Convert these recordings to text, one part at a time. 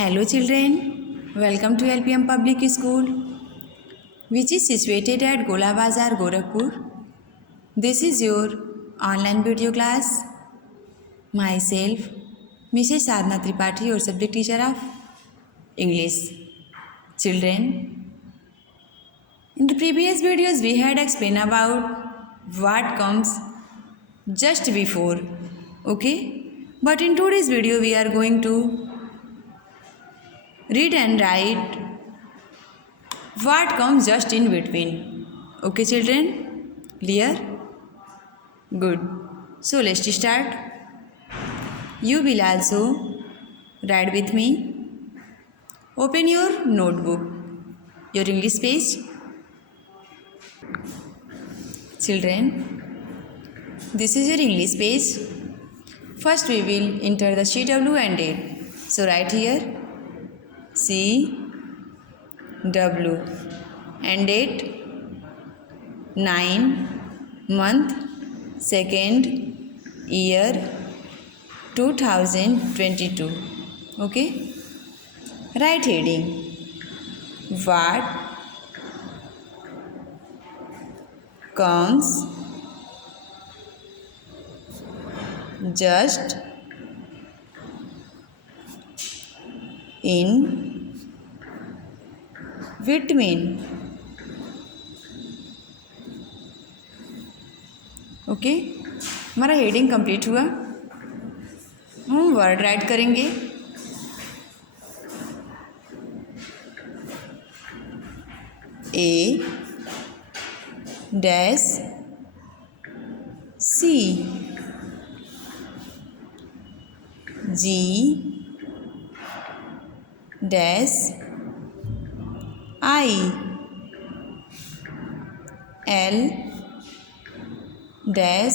Hello children, welcome to LPM Public School, which is situated at Gola Bazar, Gorakhpur. This is your online video class. Myself, Mrs. Sadhna Tripathi, your subject teacher of English. Children, in the previous videos we had explained about what comes just before, okay? But in today's video we are going to read and write what comes just in between. Okay children? Clear? Good. So let's start. You will also write with me. Open your notebook, your English page. Children, this is your English page. First we will enter the CW and date. So write here CW and date 9 month 2nd year 2022. Okay, write heading what comes just in between. Okay, हमारा heading complete हुआ. हम word right करेंगे. A dash C G dash I L dash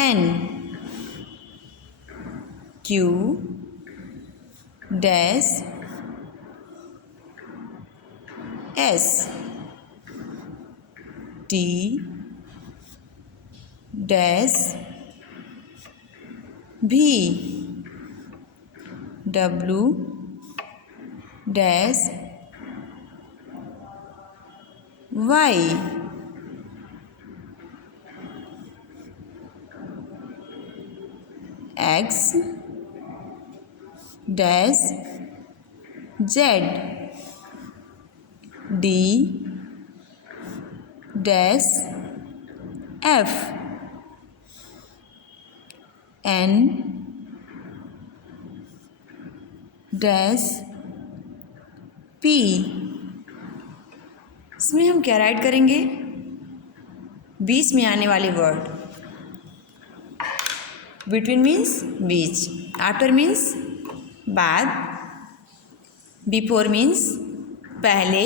N Q dash S T dash V W dash Y X dash Z D dash F N dash P. इसमें हम क्या right करेंगे? बीच में आने वाले वर्ड. बिटवीन मीन्स बीच, after means बाद, before means पहले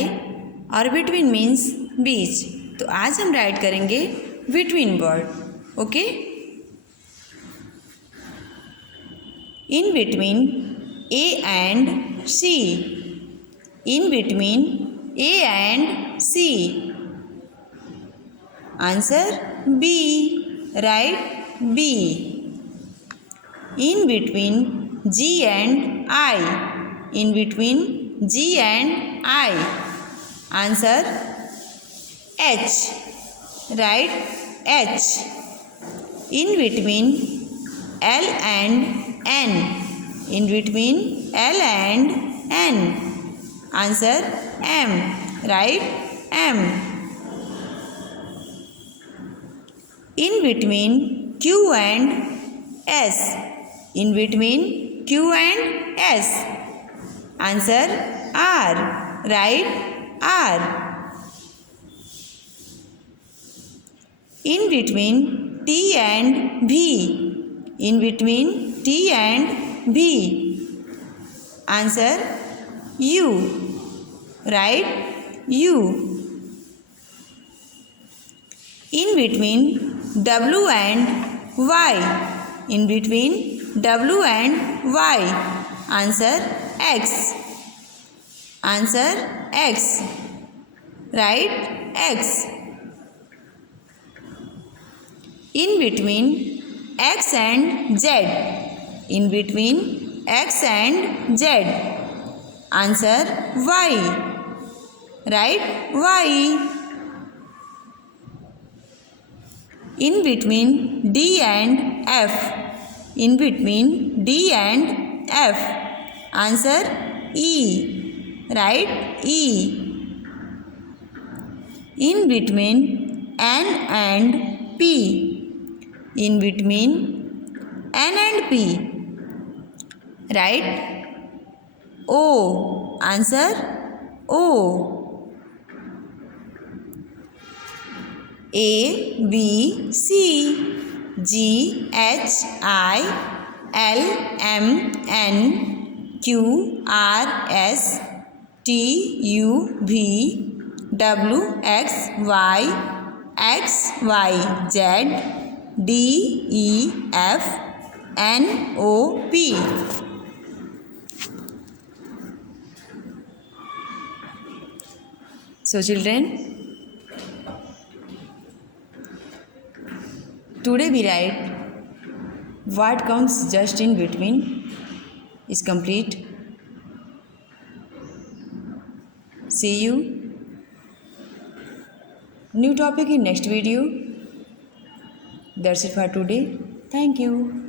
और बिटवीन मीन्स बीच. तो आज हम राइट करेंगे between word. Okay, in between A and C. In between A and C. Answer B. Write B. In between G and I. In between G and I. Answer H. Write H. In between L and N. In between L and N. Answer M. Write M. In between Q and S. In between Q and S. Answer R. Write R. In between T and V. In between T and V. Answer U. Write U. In between W and Y. In between W and Y. Answer X. Answer X. Write X. In between X and Z. In between X and Z. Answer Y. Right? Y. In between D and F. In between D and F. Answer E. Right? E. In between N and P. In between N and P. Right? O. Answer O. A B C G H I L M N Q R S T U V W X Y Z D E F N O P. So children, today we write what comes just in between is complete. See you. New topic in next video. That's it for today. Thank you.